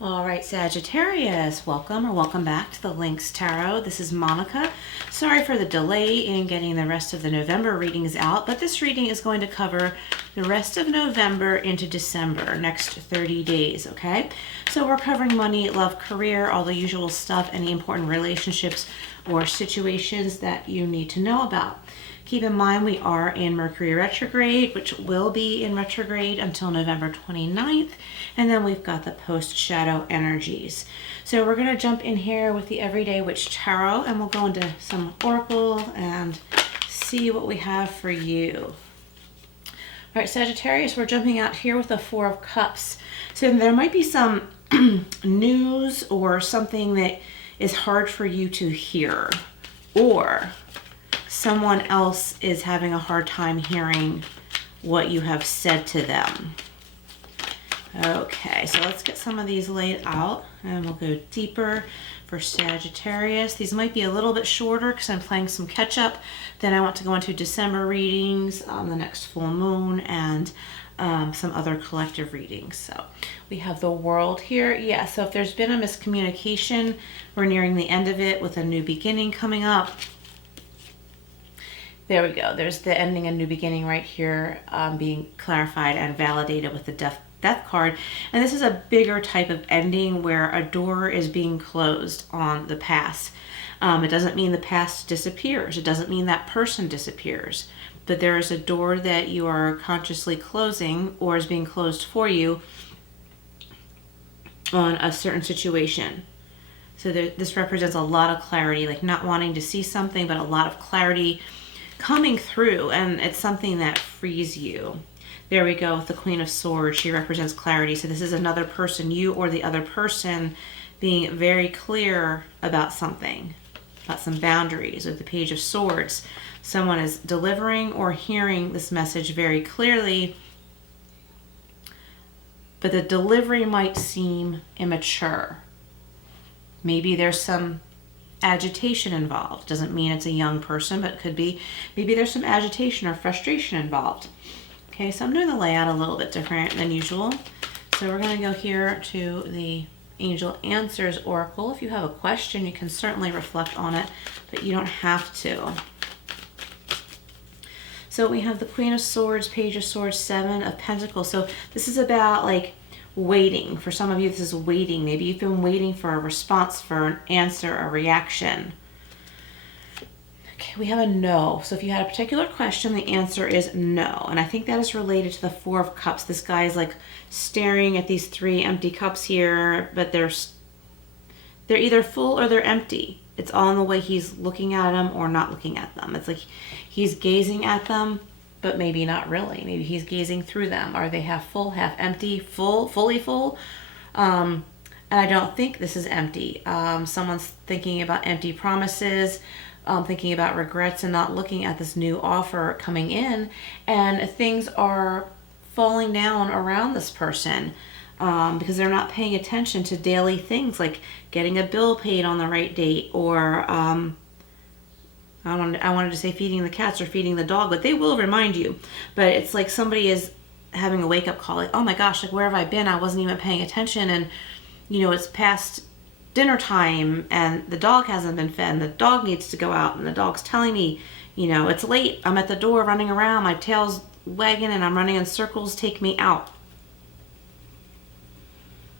All right, Sagittarius, welcome or welcome back to the Lynx Tarot. This is Monica. Sorry for the delay in getting the rest of the November readings out, but this reading is going to cover the rest of November into December, next 30 days, okay? So we're covering money, love, career, all the usual stuff, any important relationships or situations that you need to know about. Keep in mind we are in Mercury retrograde, which will be in retrograde until November 29th. And then we've got the post-shadow energies. So we're going to jump in here with the Everyday Witch Tarot, and we'll go into some Oracle and see what we have for you. All right, Sagittarius, we're jumping out here with the Four of Cups. So there might be some news or something that is hard for you to hear, or someone else is having a hard time hearing what you have said to them. Okay, so let's get some of these laid out and we'll go deeper for Sagittarius. These might be a little bit shorter because I'm playing some catch up. Then I want to go into December readings, the next full moon, and some other collective readings. So we have the World here. Yeah, so if there's been a miscommunication, we're nearing the end of it with a new beginning coming up. There we go. There's the ending and new beginning right here, being clarified and validated with the death card. And this is a bigger type of ending where a door is being closed on the past. It doesn't mean the past disappears. It doesn't mean that person disappears. But there is a door that you are consciously closing or is being closed for you on a certain situation. So this represents a lot of clarity, like not wanting to see something, but a lot of clarity coming through, and it's something that frees you. There we go with the Queen of Swords. She represents clarity. So this is another person, you or the other person, being very clear about something, about some boundaries. With the Page of Swords, someone is delivering or hearing this message very clearly, but the delivery might seem immature. Maybe there's some agitation involved. Doesn't mean it's a young person, but it could be maybe there's some agitation or frustration involved. Okay, so I'm doing the layout a little bit different than usual. So we're going to go here to the Angel Answers Oracle. If you have a question, you can certainly reflect on it, but you don't have to. So we have the Queen of Swords, Page of Swords, Seven of Pentacles. So this is about like waiting. For some of you, this is waiting. Maybe you've been waiting for a response, for an answer, a reaction. Okay, we have a no. So if you had a particular question, the answer is no. And I think that is related to the Four of Cups. This guy is like staring at these three empty cups here, but they're either full or they're empty. It's all in the way he's looking at them or not looking at them. It's like he's gazing at them, but maybe not really. Maybe he's gazing through them. Are they half full, half empty, full, fully full? And I don't think this is empty. Someone's thinking about empty promises, thinking about regrets and not looking at this new offer coming in. And things are falling down around this person because they're not paying attention to daily things like getting a bill paid on the right date, or I wanted to say feeding the cats or feeding the dog, but they will remind you. But it's like somebody is having a wake-up call, like, oh my gosh, like where have I been? I wasn't even paying attention, and you know, it's past dinner time and the dog hasn't been fed and the dog needs to go out, and the dog's telling me, you know, it's late. I'm at the door running around, my tail's wagging and I'm running in circles, take me out.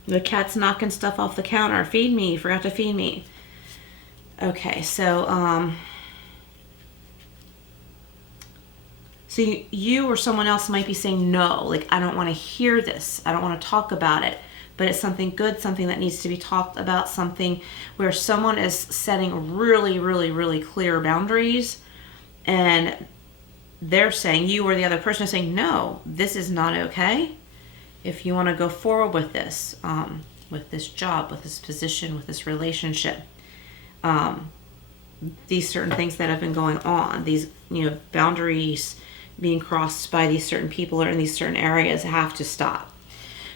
The cat's knocking stuff off the counter, feed me, you forgot to feed me. Okay, so so you or someone else might be saying no, like I don't want to hear this, I don't want to talk about it, but it's something good, something that needs to be talked about, something where someone is setting really, really, really clear boundaries, and they're saying, you or the other person is saying, no, this is not okay. If you want to go forward with this job, with this position, with this relationship, these certain things that have been going on, these, you know, boundaries being crossed by these certain people or in these certain areas have to stop.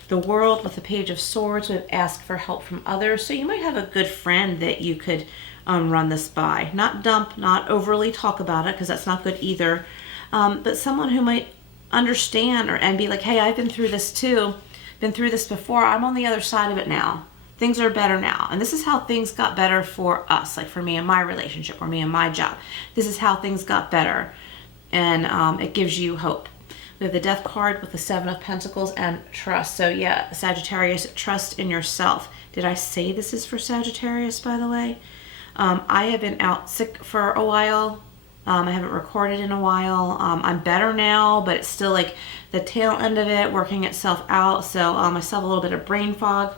The World with the Page of Swords would ask for help from others. So you might have a good friend that you could run this by. Not dump, not overly talk about it, because that's not good either. But someone who might understand and be like, hey, I've been through this too, been through this before, I'm on the other side of it now. Things are better now. And this is how things got better for us, like for me and my relationship, or me and my job. This is how things got better. And it gives you hope. We have the Death card with the Seven of Pentacles and trust. So yeah, Sagittarius, trust in yourself. Did I say this is for Sagittarius, by the way? I have been out sick for a while. I haven't recorded in a while. I'm better now, but it's still like the tail end of it working itself out. So I still have a little bit of brain fog.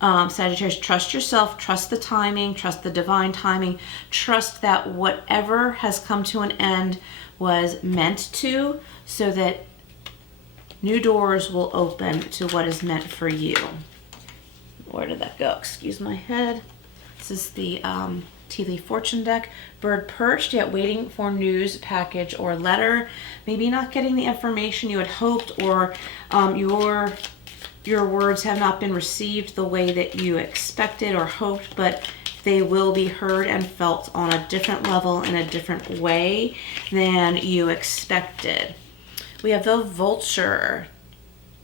Sagittarius, trust yourself, trust the timing, trust the divine timing, trust that whatever has come to an end was meant to, so that new doors will open to what is meant for you. Where did that go? Excuse my head. This is the Tea Leaf Fortune deck. Bird perched, yet waiting for news, package, or letter. Maybe not getting the information you had hoped, or your words have not been received the way that you expected or hoped, but they will be heard and felt on a different level, in a different way than you expected. We have the Vulture.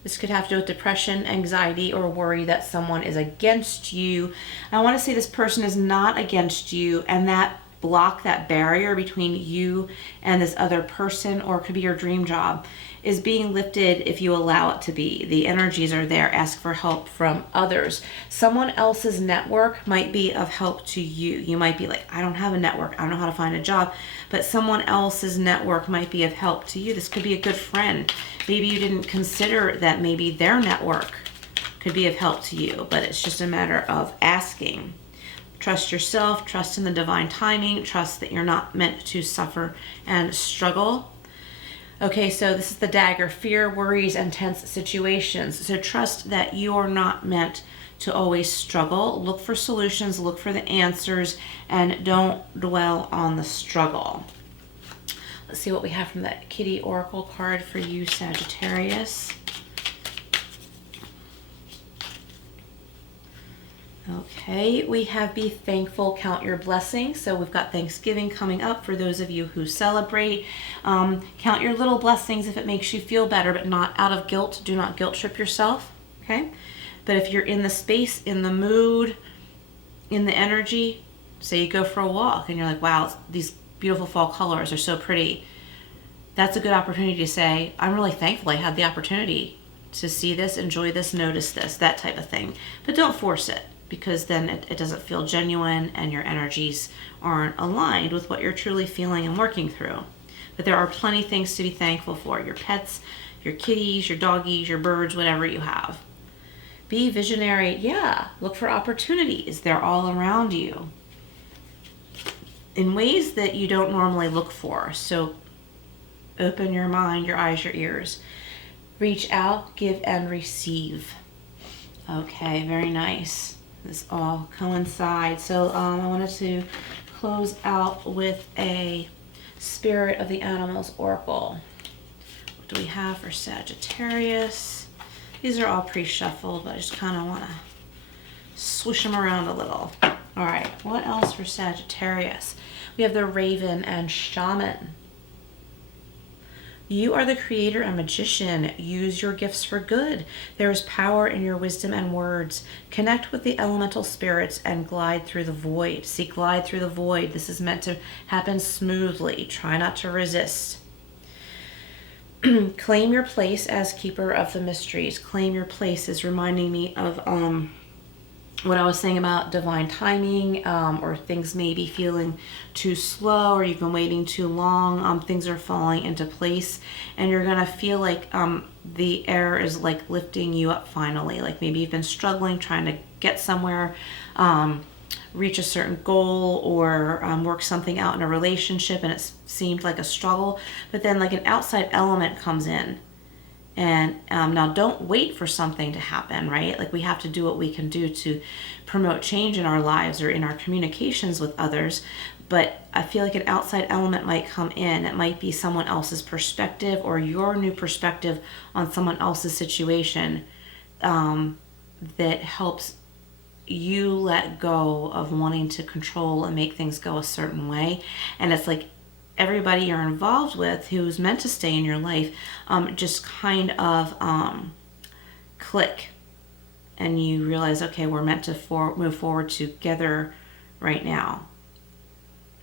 This could have to do with depression, anxiety, or worry that someone is against you. I want to say this person is not against you, and that block, that barrier between you and this other person, or it could be your dream job, is being lifted if you allow it to be. The energies are there. Ask for help from others. Someone else's network might be of help to you. You might be like, I don't have a network, I don't know how to find a job, but someone else's network might be of help to you. This could be a good friend. Maybe you didn't consider that maybe their network could be of help to you, but it's just a matter of asking. Trust yourself, trust in the divine timing, trust that you're not meant to suffer and struggle. Okay, so this is the Dagger, fear, worries, and tense situations. So trust that you're not meant to always struggle. Look for solutions, look for the answers, and don't dwell on the struggle. Let's see what we have from that Kitty Oracle card for you, Sagittarius. Okay, we have be thankful, count your blessings. So we've got Thanksgiving coming up for those of you who celebrate. Count your little blessings if it makes you feel better, but not out of guilt. Do not guilt trip yourself, okay? But if you're in the space, in the mood, in the energy, say you go for a walk and you're like, wow, these beautiful fall colors are so pretty. That's a good opportunity to say, I'm really thankful I had the opportunity to see this, enjoy this, notice this, that type of thing. But don't force it, because then it doesn't feel genuine and your energies aren't aligned with what you're truly feeling and working through. But there are plenty of things to be thankful for. Your pets, your kitties, your doggies, your birds, whatever you have. Be visionary. Yeah, look for opportunities. They're all around you in ways that you don't normally look for. So open your mind, your eyes, your ears. Reach out, give, and receive. Okay, very nice. This all coincides. So I wanted to close out with a Spirit of the Animals Oracle. What do we have for Sagittarius? These are all pre-shuffled, but I just kind of want to swish them around a little. All right, what else for Sagittarius? We have the Raven and Shaman. You are the creator and magician. Use your gifts for good. There is power in your wisdom and words. Connect with the elemental spirits and glide through the void. See, glide through the void. This is meant to happen smoothly. Try not to resist. Claim your place as keeper of the mysteries. Claim your place is reminding me of what I was saying about divine timing, or things maybe feeling too slow, or you've been waiting too long. Things are falling into place, and you're gonna feel like the air is like lifting you up finally. Like maybe you've been struggling trying to get somewhere, reach a certain goal, or work something out in a relationship, and it seemed like a struggle, but then like an outside element comes in. And now don't wait for something to happen, right? Like we have to do what we can do to promote change in our lives or in our communications with others. But I feel like an outside element might come in. It might be someone else's perspective or your new perspective on someone else's situation that helps you let go of wanting to control and make things go a certain way. And it's like everybody you're involved with who's meant to stay in your life just kind of click. and you realize, okay, we're meant to move forward together right now.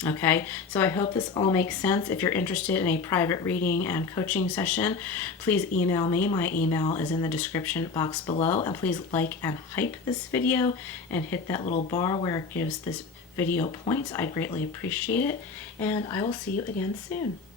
Okay, so I hope this all makes sense. If you're interested in a private reading and coaching session, please email me. My email is in the description box below. And please like and hype this video and hit that little bar where it gives this video points. I greatly appreciate it. And I will see you again soon.